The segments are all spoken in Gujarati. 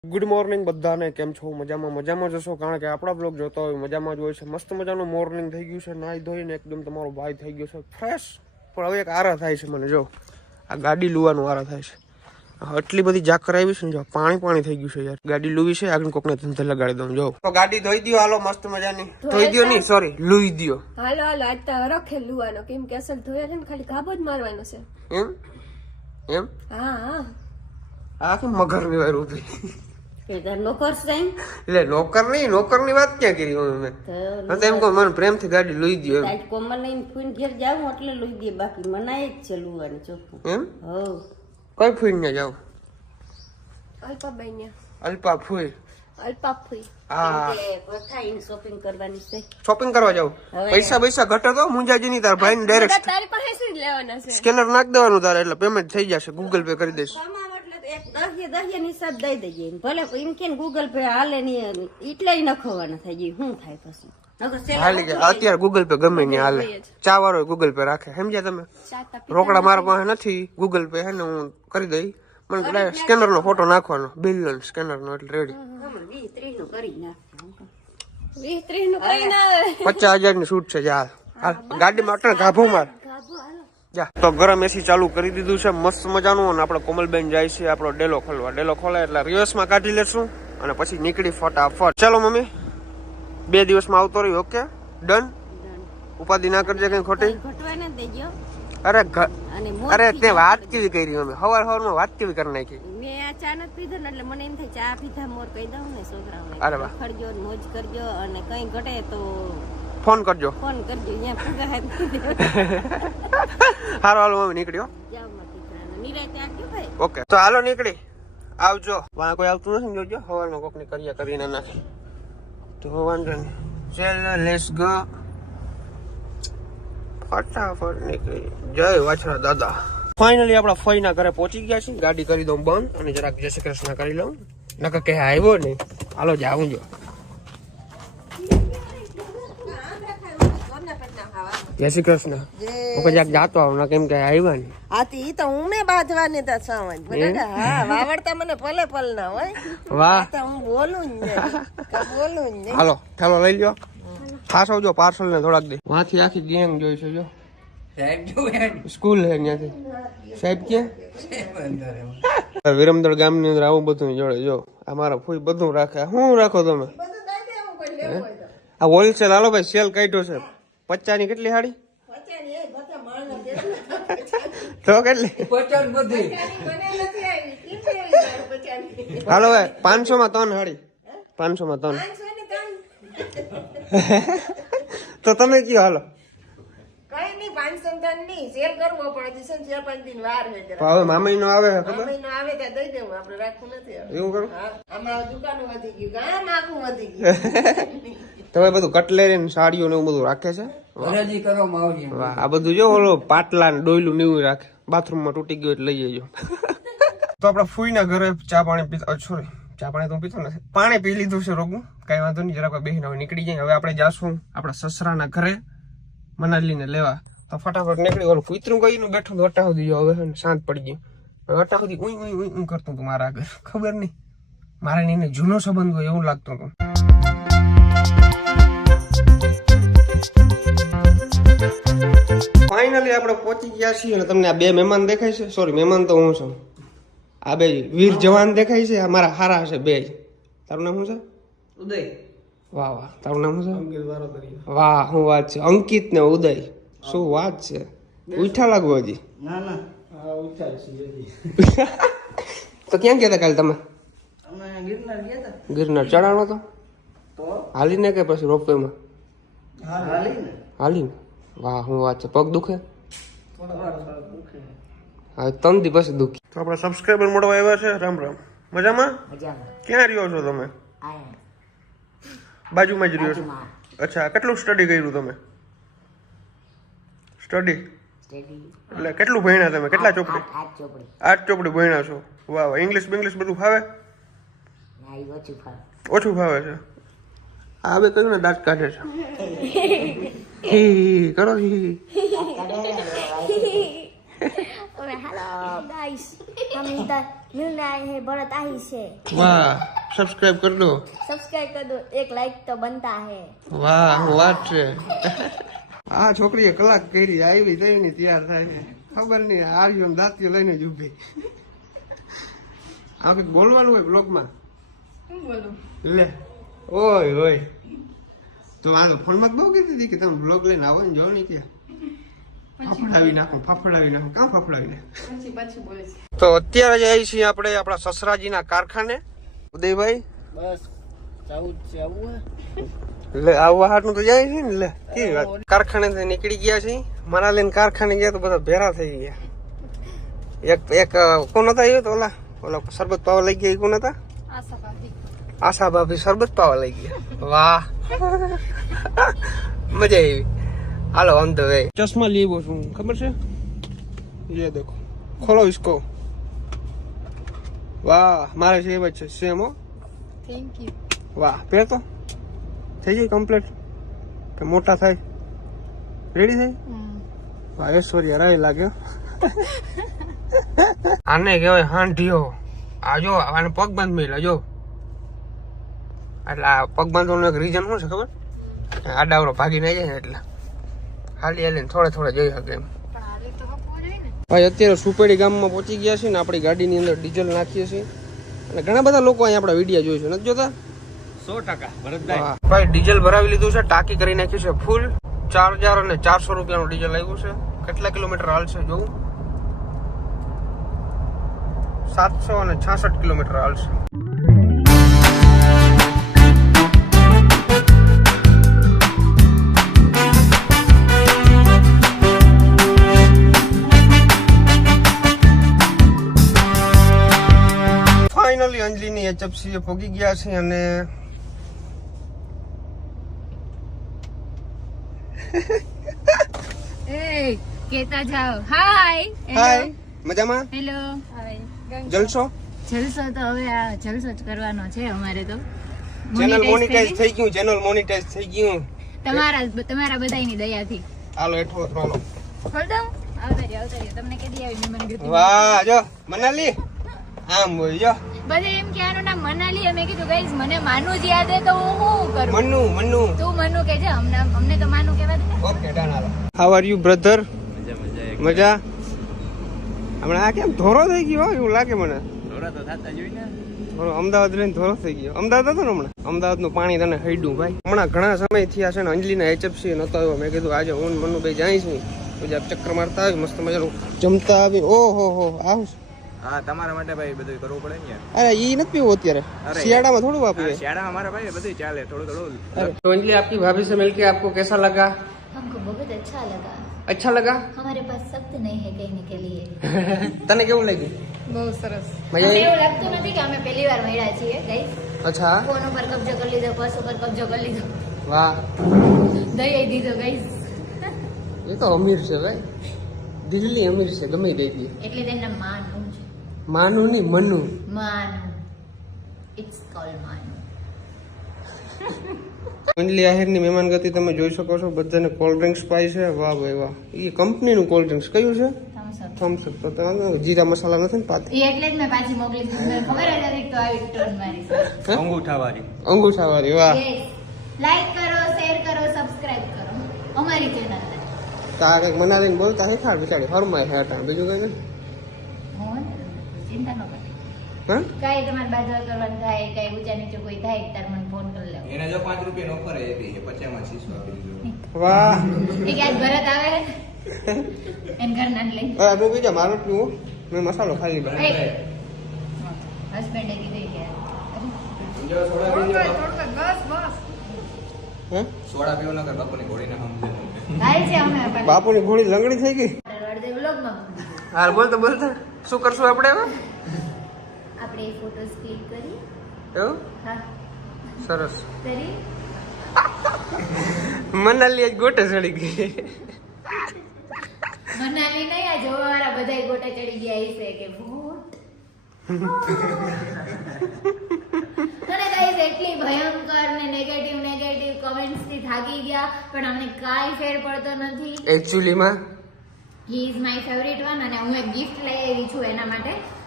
ગુડ મોર્નિંગ બધાને, કેમ છો? મજામાં જશો, કારણ કે આપણા બ્લોગ જોતા હોય મજામાં જ હોય છે. મસ્ત મજાનું મોર્નિંગ થઈ ગયું છે, નાહી ધોઈને એકદમ તમારો ભાઈ થઈ ગયો છે ફ્રેશ. પણ હવે એક આરા થાય છે મને, જો આ ગાડી લુવાનું આરા થાય છે. આટલી બધી જાકર આવી છે ને, જો પાણી થઈ ગયું છે યાર. ગાડી લુવી છે, આગળ કોકને ધંધે લગાડી દઉં. જો તો ગાડી ધોઈ દો, હાલો મસ્ત મજાની. ધોઈ દો નહીં, સોરી લુઈ દો. હાલો આજ તો રખે લુવાનો, કેમ કે અસલ ધોયા છે ને, ખાલી ગાબો જ મારવાનો છે. એમ હા આ કે મગર ની વાર ઉભી નોકર એટલે નોકર નહીં, નોકર ની વાત ક્યાં કરી મેં. એમ કહું મને પ્રેમથી ગાડી લઈ દો એમ. કોમલ ને ફૂન ઘેર જાવ એટલે લઈ દે, બાકી મનાય જ છે લુવાની ચોખ્ખું. એમ હો કઈ ફૂઈ ને જાવ? અલ્પાબાઈ ને અલ્પા ફૂઈ. અલ્પાફુઈ હા પથાઈને શોપિંગ કરવાની છે. શોપિંગ કરવા જાવ. પૈસા ઘટે તો મુંજાજી ની તાર ભાઈ ને ડાયરેક્ટ તારી પાસે જ લેવાના છે. સ્કેનર નાખ દેવાનું તારે, એટલે પેમેન્ટ થઈ જશે. ગૂગલ પે કરી દઈશ. દહિયા હિસાબ દઈ દેજે, ભલે એમ કે ગૂગલ પે હાલે નહીં એટલે નખવાના થાય જાય. શું થાય પછી હાલી જાય અત્યારે ગૂગલ પે ગમે ને હાલે. ચા વાળો ગૂગલ પે રાખે, સમજ્યા તમે? રોકડા મારા પાસે નથી, ગૂગલ પે હે ને હું કરી દઈ. મને સ્કેનર નો ફોટો નાખવાનો, બિલ નો સ્કેનર નો, એટલે રેડી. 20-30 નું કરી નાખ. 20-30 નું કઈ ના આવે. 50,000 ની છૂટ છે. જા ગાડીમાં અટણ ગાભો માર. તો ગરમ એસી ચાલુ કરી દીધું છે મસ્ત મજાનું. અને આપણે કોમલબેન જાય છે આપણો ડેલો ખોલવા. ડેલો ખોલાય એટલે રિવર્સ માં કાઢી લેશું અને પછી નીકળી ફટાફટ. ચાલો મમ્મી, 2 દિવસમાં આવતો રહ્યો. Okay done. ઉપાધિ ના કરજે કઈ ખોટી. ઘટવા ના દેજો. અરે તે વાત કેવી કરી મમ્મી? સવારમાં વાત કેવી કરી નાખી? મેં આ ચા નથી પીધો ને એટલે મને એમ થાય ચા પીધા મોર કહી દઉં ને છોકરાઓને. અરે વાહ, ખડજો મોજ કરજો, અને કઈ ઘટે તો ફોન કરજો. ફોન કરજો. અહીંયા પૂગા હારો હાલો મમ્મી નીકળ્યો. જાવ માં દીકરાને નિરાતે આજો ભાઈ. ઓકે તો હાલો નીકળી આવજો. વાં કોઈ આવતું નથી જોજો. સવારનો કોકની કર્યા કરીને નાખી તો વાંધો નહીં. ચાલો લેટ્સ ગો. ફટાફટ નીકળી. જય વાછરા દાદા. ફાઇનલી આપડા ફઈના ઘરે પહોંચી ગયા છે. ગાડી કરી દઉં બંધ અને જરાક જય શ્રી કૃષ્ણ કરી લઉં. નકર કે આવ્યો નહીં. હાલો જાઉં જો. જય શ્રી કૃષ્ણ. હું કદાચ જાતો આવું, કેમ કે આવ્યા નહીં. આતી ઈ તો ઉમે બાંધવાની તા સાવન બરાબર. હા વાવડતા મને પલે પલ ના હોય. વાહ, તો હું બોલું જ નહીં. હાલો ઠેલો લઈ લ્યો. ખાસ આવજો પાર્સલ ને થોડાક દે. વાંથી આખી ગેંગ જોઈ છે જો. સ્કૂલ હે ત્યાંથી. સાહેબ ક્યાં? વિરમદળ ગામ ની અંદર આવું બધું જોડે જો. અમારા ફૂઈ બધું રાખે. શું રાખો તમે? આ હોલસેલ. હાલો ભાઈ, સેલ કાઢ્યો છે. 50 ની કેટલી સાડી? તો કેટલી? હાલો ભાઈ, 500 માં 3 સાડી. 500 માં 3. તો તમે કયો હાલો. કઈ નહીં 500 ની સેલ કરવો પડે છે. 4-5 દિન વાર હે જરા. હવે મામા નો આવે ખબર? મહિનો આવે ત્યાં દઈ દેવું, આપણે રાખવું નથી. એવું કરું. હા, આમાં દુકાનો વધી ગયું, ગામ આખું વધી ગયું. તમે બધું કટલેરી ને સાડીઓ ને એવું બધું રાખે છે. વાહ, આ બધું જો ઓલો પાટલા ને ડોયલું ને એવું રાખે. બાથરૂમ માં તૂટી ગયું એટલે લઈ જજો. તો આપડે ફૂઈ ના ઘરે ચા પાણી પીતા, સોરી ચા પાણી તો પીતો નથી, પાણી પી લીધું છે રોગું. કઈ વાંધો નહીં, જરાક બેહીને હવે નીકળી જાય. હવે આપણે જાશું આપડા સસરા ના ઘરે મનાલી ને લેવા. તો ફટાફટ નીકળી. ઓલું કૂતરું કઈ બેઠું તો અટા સુધી હવે શાંત પડી ગયું. અટા સુધી ઉઈ કરતું હતું મારા આગળ. ખબર નહીં, મારે એને જૂનો સંબંધ હોય એવું લાગતું હતું. ફાઇનલી આપણે પહોંચી ગયા છીએ અને તમને આ 2 મહેમાન દેખાય છે. સોરી, મહેમાન તો હું છું. આ 2 વીર જવાન દેખાય છે. અમારા હારા છે 2. તારું નામ શું છે? ઉદય. વાહ વાહ, તારું નામ શું છે? વાહ, શું વાત છે. અંકિત ને ઉદય, શું વાત છે. ઉઠા લાગુ હજી? ના ના, તો ક્યાં ગયા હતા કાલે તમે? ગિરનાર ચડાણો તો હાલીને કે પછી રોપવે માં? હાલીને. વાહ, શું વાત છે. પગ દુખે? હા, 3 દી પછી દુખી. તો આપણે સબસ્ક્રાઈબર મળવા આવ્યા છે. રામ રામ. મજામાં? ક્યાં રહ્યો છો તમે? બાજુમાં જ રહ્યો છો? અચ્છા, કેટલું સ્ટડી કર્યું તમે? સ્ટડી એટલે કેટલું ભણ્યા તમે? કેટલા ચોપડી? 8 ચોપડી ભણ્યા છો. વાહ વાહ. ઇંગ્લિશ બધું ફાવે? ઓછું ફાવે છે. આ બે કયું ને દાંત કાઢે છે. કરો Hello guys, हम इधर मिलने आए हैं बहुत आही से વાહ સબસ્ક્રાઇબ કરી દો सब्सक्राइब कर दो एक लाइक तो बनता है વાહ વાત છે આ છોકરીએ કલાક કરી આવી તઈ ની તૈયાર થાય છે ખબર નહીં આર્યો દાંતીઓ લઈને જ ઉભી આ કંઈક બોલવાનું હોય બ્લોગમાં લે ઓય ઓય તો આ ફોનમાં બહુ કીધી હતી કે તમે બ્લોગ લઈને આવો ને જો નહીં ત્યાં ફાફડાવી નાખો કામ ફાફડાવી નાખો તો અત્યારે જઈએ છીએ આપણે આપણા સસરાજીના કારખાને ઉદયભાઈ બસ ચાવું છે આવું લે આવવા હાટનું તો જાય છે ને લે કેવી વાત કારખાનેથી નીકળી ગયા છે મારા લઈને કારખાને ગયા તો બધા ભેરા થઈ ગયા એક કોણ હતા એ તો ઓલા શરબત પાવા લઈ ગયા એ કોણ હતા આશા ભાભી શરબત પાવા લઈ ગયા વાહ મજા આવી હાલો ઓન ધ વે ચશ્મા લેવો છું ખબર છે ये देखो खोलो इसको વાહ મારે છે એ છે સેમ હો થેન્ક યુ વાહ પહેર તો થઈ જાય કમ્પ્લીટ કે મોટા થાય રેડી થઈ વાહ ઐશ્વર્યા રાય લાગ્યો આને કહેવાય હાંઢિયો આ જો આને પગ બાંધ મેલા જો એટલે આ પગ બાંધવાનું એક રીઝન શું છે ખબર આડાવડો ભાગી ના જાય ને એટલે હાલી હાલીને થોડે જઈ શકે એમ ભાઈ અત્યારે સુપેડી ગામમાં પહોંચી ગયા છે ને આપણી ગાડીની અંદર ડીઝલ નાખીએ છીએ અને ઘણા બધા લોકો અહીંયા આપણા વિડીયો જોઈ છે નથી જોતા 100% ભરતભાઈ ભાઈ ડીઝલ ભરાવી લીધું છે ટાંકી કરી નાખ્યું છે ફૂલ 4000 અને 400 રૂપિયાનું ડીઝલ આવ્યું છે કેટલા કિલોમીટર હાલશે જોવું 766 કિલોમીટર હાલશે ફાઇનલી અંજલિની એચએફસી એ પહોંચી ગયા છે અને એ કેતા જાઓ હાય હાય મજામાં હેલો જલસો જલસો તો હવે આ જલસો જ કરવાનો છે અમારે તો ચેનલ મોનેટાઇઝ થઈ ગયું તમારા બધાની દયાથી હાલો હેઠો ચાલો ખોલ દઉં આવતા રહ્યો તમને કેદી આવી મહેમાન ગતિ વાહ જો મનાલી આમ બોલ જો બધા એમ કે આનું નામ મનાલી અમે કીધું ગાઈસ મને માનુ જ યાદ હે તો હું શું કરું મન્નુ તું મનુ કે છે અમને તો માનુ કહેવા દે okay done hello how are you brother મજા હમણાં આ કેમ ધોરો થઈ ગયો એવું લાગે મને ધોરા તો થાતા જોઈ ને થોડો અમદાવાદ રહીને ધોરો થઈ ગયો અમદાવાદ હતો ને હમણાં અમદાવાદનું પાણી તને હૈડું ભાઈ હમણાં ઘણા સમય થયા છે ને અંજલિના એચએફસી નતો આવ્યો મેં કીધું આજે હું મનુ ભાઈ જાય છું પછી ચક્કર મારતા આવી મસ્ત મજાનું જમતા આવી ઓહો હો આવું હા તમારા માટે ભાઈ બધું કરવું પડે ને અરે ઈ નથી પીવું અત્યારે શિયાળામાં થોડું વાપીએ શિયાળામાં મારા ભાઈ બધું ચાલે થોડું तो अंजलि आपकी भाभी से मिलके आपको कैसा लगा हमको बहुत अच्छा लगा अच्छा लगा हमारे पास शब्द नहीं है कहने के लिए तने केવું લાગ્યું બહુ સરસ મજા અમને આવી એવું લાગતું નથી કે અમે પહેલી વાર મળ્યા છીએ ગાઈસ અચ્છા ફોન ઉપર કબજો કરી લીધો પર્સ ઉપર કબજો કરી લીધો વાહ દઈ દીધો ગાઈસ એ તો અમીર છે ભાઈ દિલ્હી અમીર છે ગમે દઈ દે એટલે તેના માનું છે માનું ની મનુ માનું ઇટ્સ કોલ માનું અંજલિ આહિરની મહેમાનગતિ તમે જોઈ શકો છો બધાને કોલ્ડ ડ્રિંક્સ પાય છે વાહ ભાઈ વાહ એ કંપનીનું કોલ્ડ ડ્રિંક્સ કયું છે થમ્સ અપ તો તમે જીરા મસાલા નથી ને પાતી એ એટલે જ મેં પાછી મોકલી દીધી મને ખબર જ હતી કે તો આવી ટર્ન મારી છે અંગૂઠાવાળી અંગૂઠાવાળી વાહ લાઈક કરો શેર કરો સબસ્ક્રાઇબ કરો અમારી ચેનલ ને તારે મનાલીને બોલતા હે ખાર બિચારી હરમાય છે હટા બીજું કઈ નહીં હું ચિંતા ન કરતી હા કાંઈ તમારે બાજુ કરવાનું થાય કાંઈ ઊંચા નીચે કોઈ થાય તાર મને ફોન કરી લેવો એને જો 5 રૂપિયા ઓફર આપી છે 50 માં 600 આપી દીધું વાહ એ કે આજ ભરત આવે એન ઘરના લઈ અરે તું બીજા મારું પીવું મેં મસાલો ખાલી બનાવ હસબન્ડે કીધું કે હે સોડા પીવો નકર બાપુની ઘોડીને સમજે થાય છે અમે પણ બાપુની ઘોડી લંગડી થઈ ગઈ અડધે વ્લોગમાં હાલ બોલતા શું કરશું આપણે હવે આપણે ફોટોસ ક્લિક કરી એવું હા સરસ કરી મનાલી આજ ગોટે ચડી ગઈ મનાલી નહીં આ જોવા વાળા બધા ગોટા ચડી ગયા છે કે ભૂત અને ગાઈસ એટલી ભયંકર ને નેગેટિવ કમેન્ટ્સ થી થાકી ગયા પણ અમને કાઈ ફેર પડતો નથી એકચ્યુઅલી માં he is my favourite one અને હું એક ગિફ્ટ લઈ આવી છું એના માટે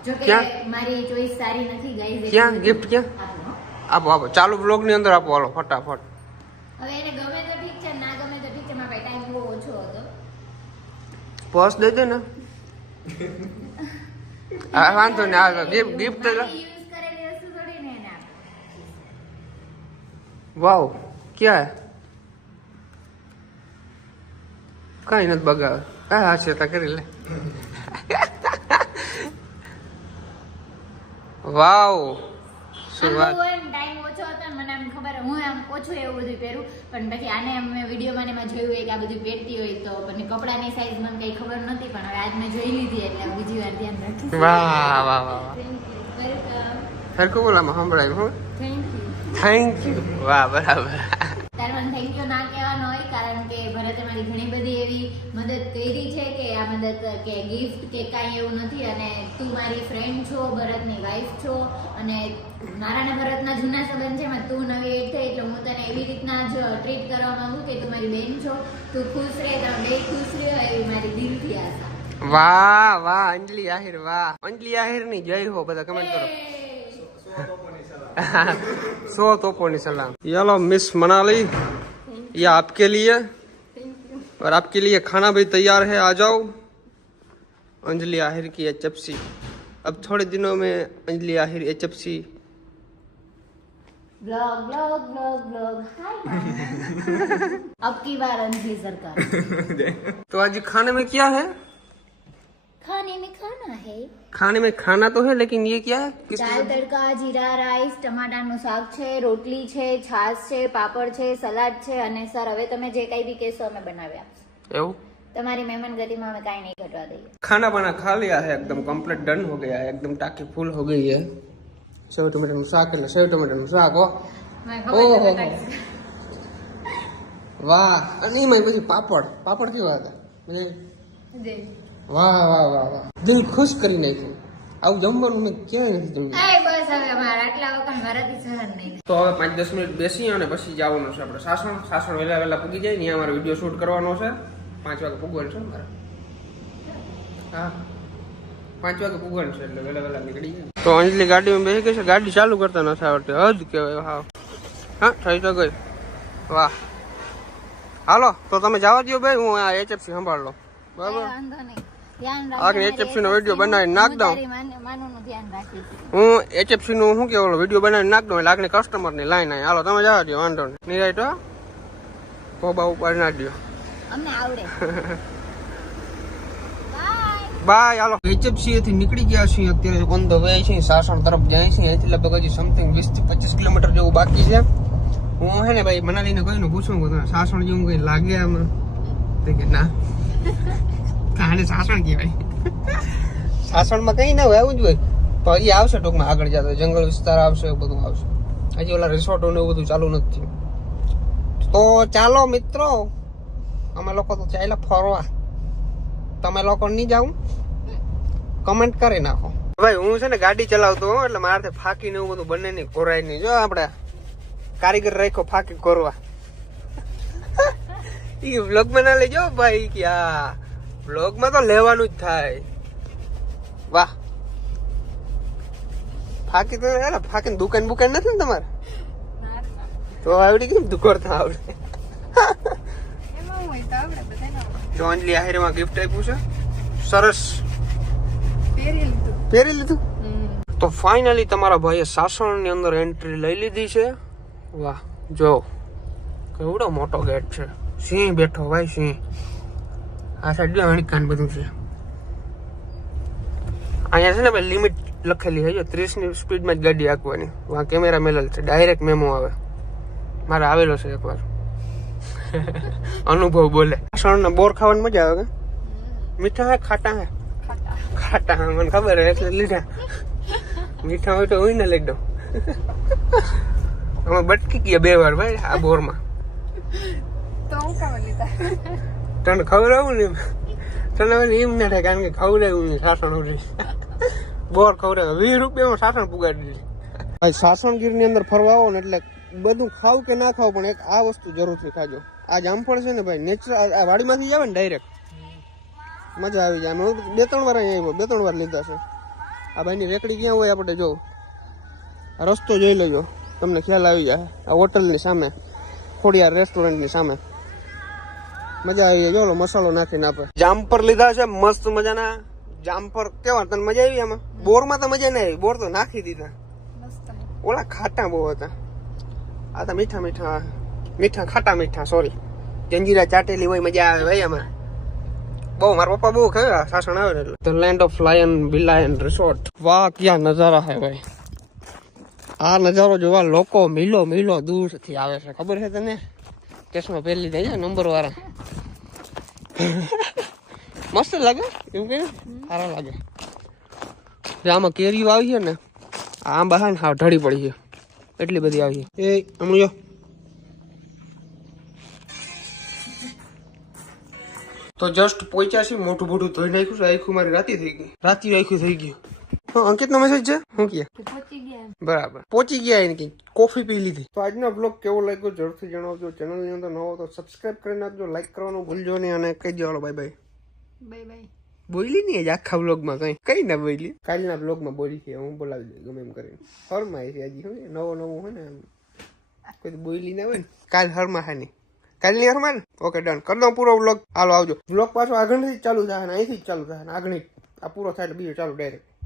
જો કે ક્યાં? મારી ચોઈસ સારી નથી ગાઈઝ. ક્યાં ગિફ્ટ ક્યાં આપો આપો ચાલુ બ્લોગ ની અંદર આપો હાલો ફટાફટ. હવે એને ગમે તો ઠીક છે, ના ગમે તો ઠીક છે, મારા ટાઈમ બહુ ઓછો હતો. પર્સ દઈ દે ને. હા વાંધો ને આ ગિફ્ટ મારી યુઝ કરેલી વસ્તુ થોડી ને એને આપો. વાવ ક્યાં કઈ નથી બગાવે. હા છે તા કરી લે. વાવ શું વાત. ટાઈમ ઓછો હતો ને મને આમ ખબર હું આમ ઓછું એવું બધું પહેરું પણ પછી આને મેં વિડીયોમાં ને એમાં જોયું હોય કે આ બધું પહેરતી હોય તો પણ કપડાની સાઈઝ મને કઈ ખબર નહોતી પણ હવે આજ મેં જોઈ લીધી એટલે બીજી વાર ધ્યાન રાખીશ. વાહ વાહ વાહ વાહ વેલકમ. સરખું બોલામાં સંભળાય હું થેન્ક યુ. Thank you. વાહ બરાબર. તારે મને થેન્ક યુ ના કહેવાનું હોય કારણ કે ભરતે મારી ઘણી બધી એવી મદદ કરી છે કે આ મદદ કે ગિફ્ટ કે કાંઈ એવું નથી અને તું મારી ફ્રેન્ડ છો, ભરતની વાઈફ છો અને મારા ને ભરતના જૂના સંબંધ છે એમાં તું નવી એડ થઈ એટલે હું તને એવી રીતના જ ટ્રીટ કરવા માંગુ કે તું મારી બેન છો, તું ખુશ રહે, તમે બે ખુશ રહ્યો એવી મારી દિલથી આશા. વાહ વાહ અંજલિ આહિર વાહ. અંજલિ આહિર ની જય હો બધા કમેન્ટ કરો. 100 तोपों सलाम. चलो मिस मनाली ये आपके लिए और आपके लिए खाना भी तैयार है, आ जाओ. अंजलि आहिर की HFC. अब थोड़े दिनों में Anjali Ahir HFC. Blog blog blog blog हाय अब की बार अंजलि सरकार. तो आज खाने में क्या है? खाने में खाना है खाने में खाना तो है लेकिन ये क्या है? किस દાલ તડકા, જીરા રાઈસ, ટમાટાનું શાક છે, રોટલી છે, છાશ છે, પાપડ છે, સલાડ છે અને સર હવે તમે જે કઈ भी કહેશો અમે બનાવી આપશું. એવું તમારી મહેમાન ગતિમાં અમે કાંઈ નહીં ઘટવા દઈએ. खाना बना खा लिया है एकदम कंप्लीट डन हो गया है एकदम टाकी फुल हो गई है. सेव टमाटर નું શાક એટલે સેવ ટમાટર નું શાક હો. ઓહો વાહ. અને એમાં પછી પાપડ પાપડ કેવા હતા વાહ વાહ વાહ વાહ દિલ ખુશ કરી નાખ્યું. આવું જમવાનું મેં ક્યાંય નથી જોયું. બસ હવે અમારા આટલા વખત મારાથી સહન નહીં. તો હવે 5-10 મિનિટ બેસી અને પછી જવાનું છે આપણે સાસણ વહેલા વહેલા પૂગી જાય ને અમારે વિડીયો શૂટ કરવાનો છે. 5 વાગે પૂગવાનું છે મારે. હા 5 વાગે પૂગવાનું છે એટલે વહેલા વહેલા નીકળી જાય. તો અંજલિ ગાડીમાં બેસી ગઈ છે. ગાડી ચાલુ કરતા નથી આવડતી હદ કહેવાય. હા હા થઈ તો ગઈ. વાહ હાલો તો તમે જવા દો ભાઈ, હું આ HFC સંભાળ લો બરાબર. વાંધો નહીં, ધ્યાન આગળ HFC નો વિડીયો બનાવીને નાખ દઉં. માનું ધ્યાન રાખીશ. હું HFC નું શું કે ઓલો વિડીયો બનાવીને નાખ દઉં એટલે આગળ કસ્ટમર ની લાઈન આવી. હાલો તમે જવા દો વાંધો નહીં. નિરાઈટ હો ભોબા ઉપર ના દો. અમને આવડે. બાય. હાલો HFC થી નીકળી ગયા છીએ અત્યારે ઓન ધ વે છીએ સાસણ તરફ જાય છીએ. અહીંથી લગભગ હજી સમથિંગ 20 થી 25 કિલોમીટર જેવું બાકી છે. હું હે ને ભાઈ મનાલીને કોઈને પૂછું કે તને સાસણ જેવું કઈ લાગે આમાં તો કે ના કાને સાસણ કહેવાય. સાસણમાં કઈ ના હોય આવું જ હોય પણ હજી આવશે ટૂંકમાં આગળ જતો જંગલ વિસ્તાર આવશે એવું બધું આવશે. હજી ઓલા રિસોર્ટો ને એવું બધું ચાલુ નથી થયું. તો ચાલો મિત્રો અમે લોકો તો ચાલ્યા ફરવા. તમે લોકો નહીં જાવ કમેન્ટ કરી નાખો. ભાઈ હું છે ને ગાડી ચલાવતો હોઉં એટલે મારે ફાકી ને એવું બધું બંને ની કોરાય નહીં. જો આપણે કારીગર રાખ્યો ફાકી કોરવા. એ વ્લોગ માં ના લેજો ભાઈ કે આ વ્લોગ માં તો લેવાનું જ થાય. વાહ ફાકી તો ફાકી દુકાન બુકાન નથી ને તમારે તો આવડી કેમ દુકોરતા આવડે. જો અંજલિ આહિરમાં ગિફ્ટ આપ્યું છે સરસ પહેરી લીધું. તો ફાઇનલી તમારા ભાઈએ સાસણની અંદર એન્ટ્રી લઈ લીધી છે. વાહ જો કેવડો મોટો ગેટ છે. સિંહ બેઠો ભાઈ સિંહ. આ સાઈડ હણકાન બધું છે. અહીંયા છે ને ભાઈ લિમિટ લખેલી છે જો 30 ની સ્પીડમાં જ ગાડી હાંકવાની. વાં કેમેરા મેલેલ છે ડાયરેક્ટ મેમો આવે. મારે આવેલો છે એકવાર અનુભવ બોલે. સાસણના બોર ખાવાની મજા આવે કે મીઠા હે ખાટા હે ખાટા હે મને ખબર હે એટલે લીધા. મીઠા હોય તો હું ને લઈ દઉં. અમે બટકી ગયા 2 વાર ભાઈ આ બોરમાં. તને ખબર આવું ને તને એમ ના થાય કારણ કે ખવડાવ્યું નહીં સાસણ ઉડી બોર ખવડાવે 20 રૂપિયામાં સાસણ પુગાડી દીધી. ભાઈ સાસણ ગીરની અંદર ફરવા આવો ને એટલે બધું ખાવ કે ના ખાવ પણ એક આ વસ્તુ જરૂરથી ખાજો. આ જામફળ છે ને ભાઈ નેચરલ આ વાડીમાંથી જ આવે ને ડાયરેક્ટ મજા આવી જાય. 2-3 વાર અહીંયા આવ્યો 2-3 વાર લીધા છે. આ ભાઈની રેકડી ક્યાં હોય આપણે જો રસ્તો જોઈ લેજો, તમને ખ્યાલ આવી જાય. આ હોટલની સામે, ખોડિયાર રેસ્ટોરન્ટની સામે. મજા આવી જાય. જો મસાલો નાખીને આપે. જામફર લીધા છે મસ્ત મજાના. જામફર કેવા, તને મજા આવી આમાં? બોરમાં તો મજા નહીં આવી, બોર તો નાખી દીધા. ઓલા ખાટા બહુ હતા, આ તો મીઠા મીઠા મીઠા ખાટા મીઠા. સોરી, જંજીરા ચાટેલી હોય, મજા આવે ભાઈ આમાં બહુ. મારા પપ્પા બહુ ખાય સાસણ આવે ને એટલે. The land of lion બિલાયન resort. વાહ ક્યાં નજારા હે ભાઈ. આ નજારો જોવા લોકો મીલો મીલો દૂરથી આવે છે, ખબર છે તને? કેસમાં પહેલી દઈ જાય નંબર વાળા. મસ્ત લાગે એમ કે સારા લાગે. આમાં કેરીઓ આવી છે ને, આંબા છે ને હા ઢળી પડી છે, એટલી બધી આવી છે. એ આમ જો તો જસ્ટ પહોંચ્યા છે. મોટું મોટું ધોઈ નાખ્યું છે. આખું મારી રાતી થઈ ગઈ, રાતી આખું થઈ ગયું. અંકિત નો મેસેજ છે શું કે બરાબર પહોંચી ગયા એને કઈ કોફી પી લીધી. તો આજનો બ્લોગ કેવો લાગ્યો જરૂરથી જણાવજો. ચેનલ ની અંદર નવો તો સબસ્ક્રાઇબ કરી નાખજો, લાઈક કરવાનું ભૂલજો નહીં અને કહી દો બાય બાય. Bye bye. બોલી નહીં આખા બ્લોગમાં કઈ ના બોલી. કાલના બ્લોગમાં બોલી છે, હું બોલાવી દઉં ગમે એમ કરીને. હરમાં છે હજી હોય નવો નવું હોય ને કોઈ બોલી ના હોય ને. કાલ હરમાં હા નહીં, કાલની હરમાં ને. ઓકે ડન કરી દઉં પૂરો બ્લોગ. હાલો આવજો. બ્લોગ પાછો આગળથી જ ચાલુ થાય ને, અહીંથી જ ચાલુ થાય ને. આગળ આ પૂરો થાય એટલે બીજો ચાલુ ડાયરેક્ટ.